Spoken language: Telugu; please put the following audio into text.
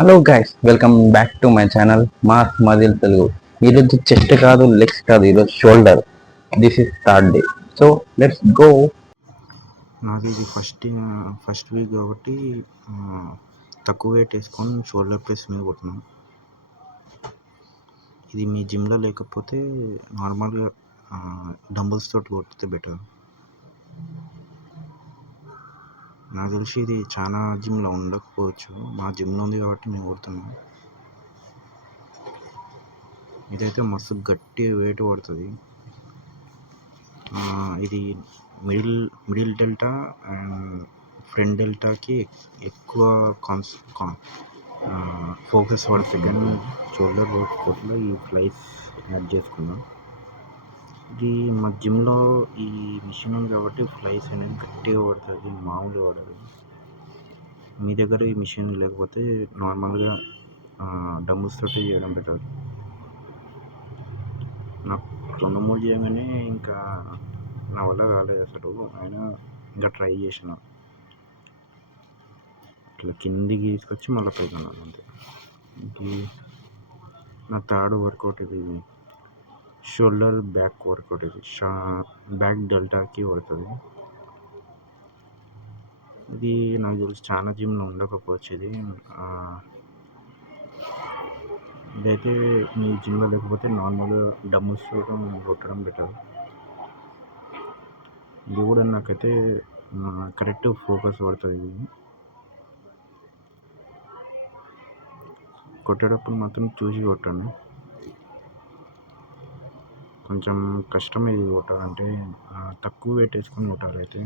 Hello guys, welcome back to my channel MOS muscle Telugu. ఈరోజు చెస్ట్ కాదు, లెగ్స్ కాదు, ఈరోజు shoulder. This is third day. So let's go. నాది ఇది ఫస్ట్ వీక్ కాబట్టి తక్కువ వెయిట్ వేసుకొని షోల్డర్ ప్రెస్ మీద కొట్టినాం. ఇది మీ జిమ్లో లేకపోతే నార్మల్గా డంబుల్స్ తోటి కొడితే బెటర్. నాకు తెలిసి ఇది చాలా జిమ్లో ఉండకపోవచ్చు, మా జిమ్లో ఉంది కాబట్టి నేను కొడుతున్నాను. ఇదైతే మస్తు గట్టి వెయిట్ పడుతుంది. ఇది మిడిల్ డెల్టా అండ్ ఫ్రంట్ డెల్టాకి ఎక్కువ ఫోకస్ పడుతుంది, కానీ షోల్డర్ వర్కౌట్లో ఈ ఫ్లైస్ యాడ్ చేసుకున్నాం. ఇది మా జిమ్లో ఈ మిషన్ ఉంది కాబట్టి ఫ్లైస్ అనేది గట్టిగా పడుతుంది, మామూలుగా పడదు. మీ దగ్గర ఈ మిషన్ లేకపోతే నార్మల్గా డంబుల్స్ తోటి చేయడం బెటర్. నాకు 2-3 చేయగానే ఇంకా నా వల్ల కాలేదు అసలు. అయినా ఇంకా ట్రై చేసిన, ఇట్లా కిందికి తీసుకొచ్చి మళ్ళీ పైకి అన్నాను అంతే. నా థర్డ్ వర్కౌట్ ఇది షోల్డర్ బ్యాక్ వర్కౌట్. ఇది బ్యాక్ డెల్టాకి పడుతుంది. ఇది నాకు తెలిసి చాలా జిమ్లో ఉండకపోవచ్చు. ఇదైతే మీ జిమ్లో లేకపోతే నార్మల్గా డంబుల్స్ కొట్టడం బెటర్. ఇది కూడా నాకైతే కరెక్ట్ ఫోకస్ పడుతుంది. ఇది కొట్టేటప్పుడు మాత్రం చూసి కొట్టండి. కొంచెం కష్టం ఇది కొట్టాలంటే, తక్కువ వెయిట్ వేసుకొని కొట్టాలి. అయితే